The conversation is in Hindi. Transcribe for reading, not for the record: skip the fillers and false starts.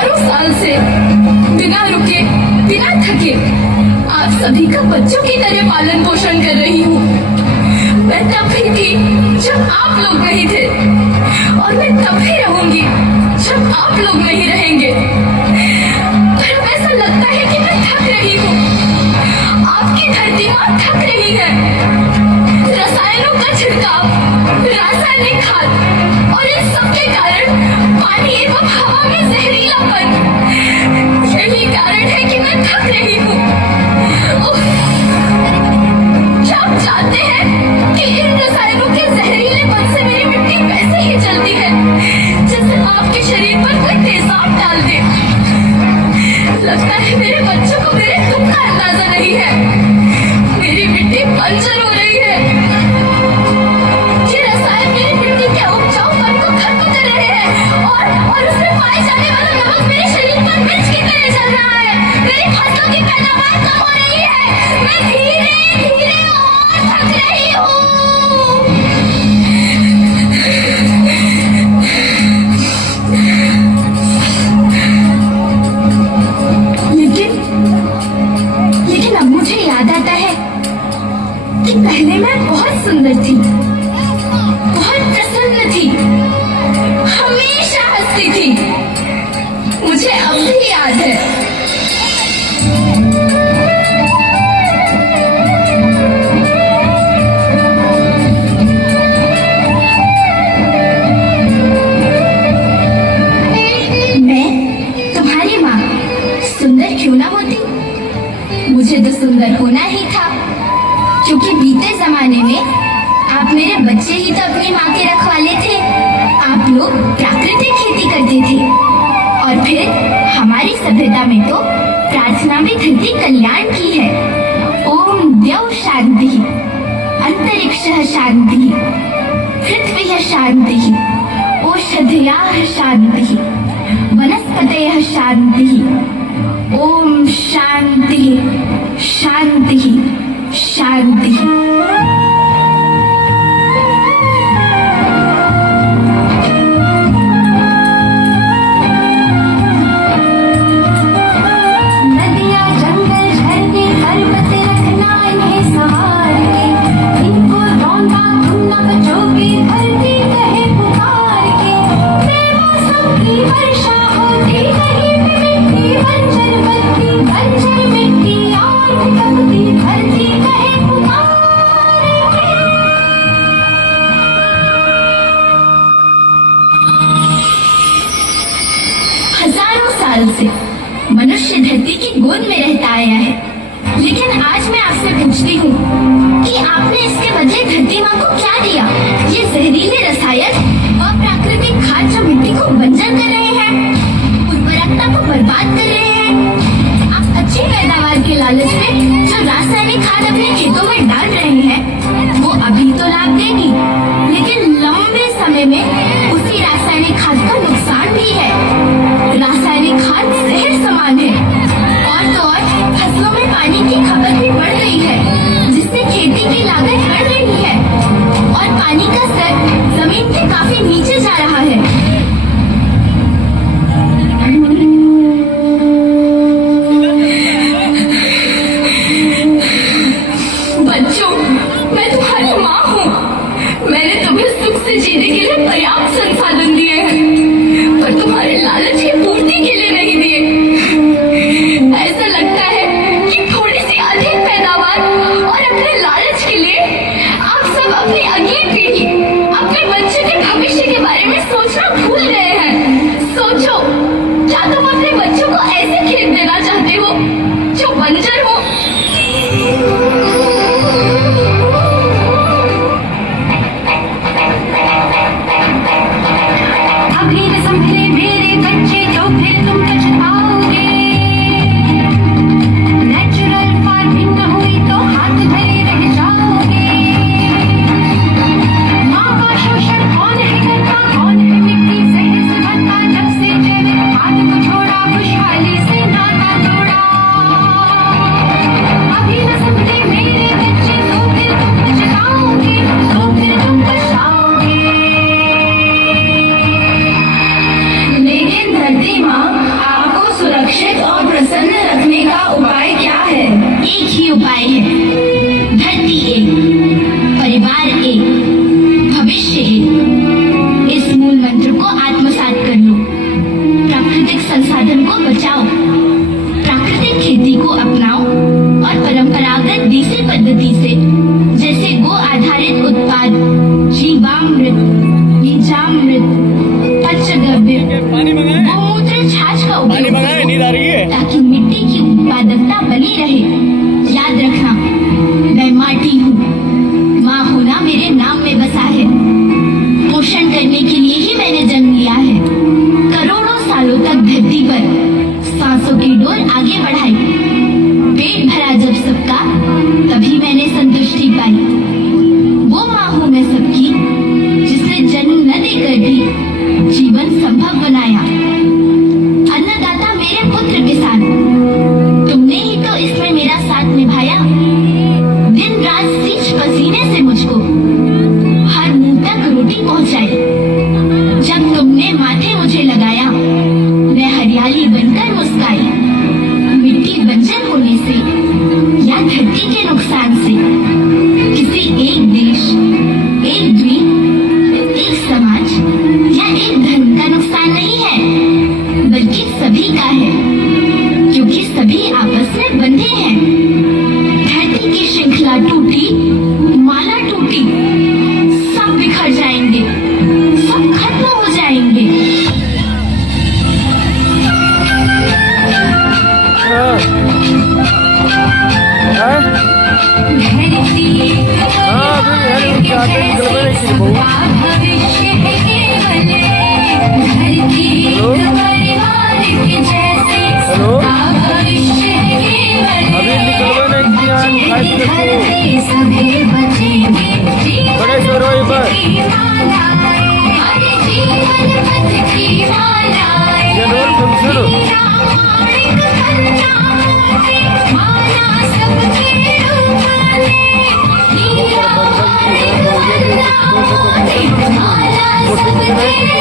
हजारों साल से बिना रुके बिना थके आप सभी का बच्चों की तरह पालन पोषण कर रही हूँ। मैं तब भी थी जब आप लोग नहीं थे और मैं तब भी रहूंगी जब आप लोग नहीं रहेंगे। पर ऐसा लगता है कि मैं थक रही हूँ। आपकी धरती माँ थक रही है। रसायनों का छिड़काव, रासायनिक खाद और इन सब के कारण पानी एवं हवा में जहरीलापन, यही कारण है कि मैं थक रही हूँ। क्या आप जानते हैं कि इन रसायनों के जहरीलेपन से मेरी मिट्टी वैसे ही जलती है जैसे आपके शरीर पर कोई तेजाब डाल दे। लगता है मेरे बच्चों को मेरे दुख का अंदाजा नहीं है। मेरी मिट्टी बंजर हो रही है। ये रसायन मेरी मिट्टी के उपजाऊपन को खत्म कर रहे हैं और उसमें पाए जाने वाला नमक मेरे शरीर पर मिर्च की तरह जल रहा है। मेरी फसलों की पैदावार कम हो रही है। मैं धीरे धीरे और थक रही हूँ। लेकिन अब मुझे याद आता है कि पहले मैं बहुत सुंदर थी, बहुत प्रसन्न थी, हमेशा हंसती थी। मुझे अब भी याद है। मैं तुम्हारी माँ सुंदर क्यों ना होती? मुझे तो सुंदर होना ही था, क्योंकि बीते जमाने में आप मेरे बच्चे ही तो अपनी माँ के रखवाले थे। आप लोग प्राकृतिक खेती करते थे और फिर हमारी सभ्यता में तो प्रार्थना में धरती कल्याण की है। ओम द्यौ शांति, अंतरिक्षः शांति, पृथ्वी शांति, ओषधयः शांति, वनस्पतयः शांति। ओम शांति शांति शांति। से मनुष्य धरती की गोद में रहता आया है, लेकिन आज मैं आपसे पूछती हूँ कि आपने इसके बदले धरती माँ को क्या दिया? ये जहरीले रसायन और प्राकृतिक खाद जो मिट्टी को बंजर कर रहे हैं, उर्वरकता को बर्बाद कर रहे हैं। आप अच्छी पैदावार के लालच में जो रासायनिक खाद अपने खेतों में डाल रहे हैं, वो अभी तो लाभ देगी, लेकिन लंबे समय में उसी रासायनिक खाद का नुकसान भी है। रासायनिक खाद जहर समान है और तो और फसलों में पानी की खपत भी बढ़ रही है, जिससे खेती की लागत बढ़ रही है और पानी का स्तर जमीन के काफी नीचे जा रहा है। बच्चों, मैं तुम्हारी माँ हूँ। मैंने तुम्हें सुख से जीने के लिए पर्याप्त संसाधन दिए हैं, पर तुम्हारे लालच की पूर्ति के लिए नहीं दिए। ऐसा लगता है कि थोड़ी सी अधिक पैदावार और अपने लालच के लिए आप सब अपनी अगली पीढ़ी, अपने बच्चे के भविष्य के बारे में सोचना भूल गए हैं। सोचो, क्या तुम अपने बच्चों को ऐसे खेत देना चाहते हो जो बंजर हो? ए भविष्य ए। इस मूल मंत्र को आत्मसात कर लो। प्राकृतिक संसाधन को बचाओ, प्राकृतिक खेती को अपनाओ और परंपरागत देसी पद्धति से जैसे गो आधारित उत्पाद, जीवामृत, बीजामृत, पचगव्य, गोमूत्र, छाछ का उपयोग करो ताकि मिट्टी की उत्पादकता बनी रहे। याद रखना, मैं माटी हूँ, माँ होना मेरे नाम में बसा है। पोषण करने के लिए ही मैंने जन्म लिया है। करोड़ों सालों तक धरती पर सांसों की डोर आगे बढ़ाई। पेट भरा जब सबका, तभी मैंने संतुष्टि पाई। वो माँ हूँ मैं सबकी, जिसने जन्म न देकर भी जीवन संभव बनाया। अन्नदाता मेरे पुत्र किसान, तुमने ही तो इसमें मेरा साथ निभाया। दिन रात सींच पसीने से मुझको हर मुंह तक रोटी पहुंचाई। जब तुमने माथे मुझे लगाया, मैं हरियाली बनकर मुस्काई। मिट्टी बंजर होने से या धरती के नुकसान से किसी एक देश, एक द्वीप, एक समाज या एक धर्म का नुकसान नहीं है, बल्कि सभी का है, क्योंकि सभी आपस में बंधे हैं। धरती की श्रृंखला टूटी, माला टूटी, सब बिखर जाएंगे, सब खत्म हो जाएंगे। बड़े शोरों पर जनवर फंक्शन माला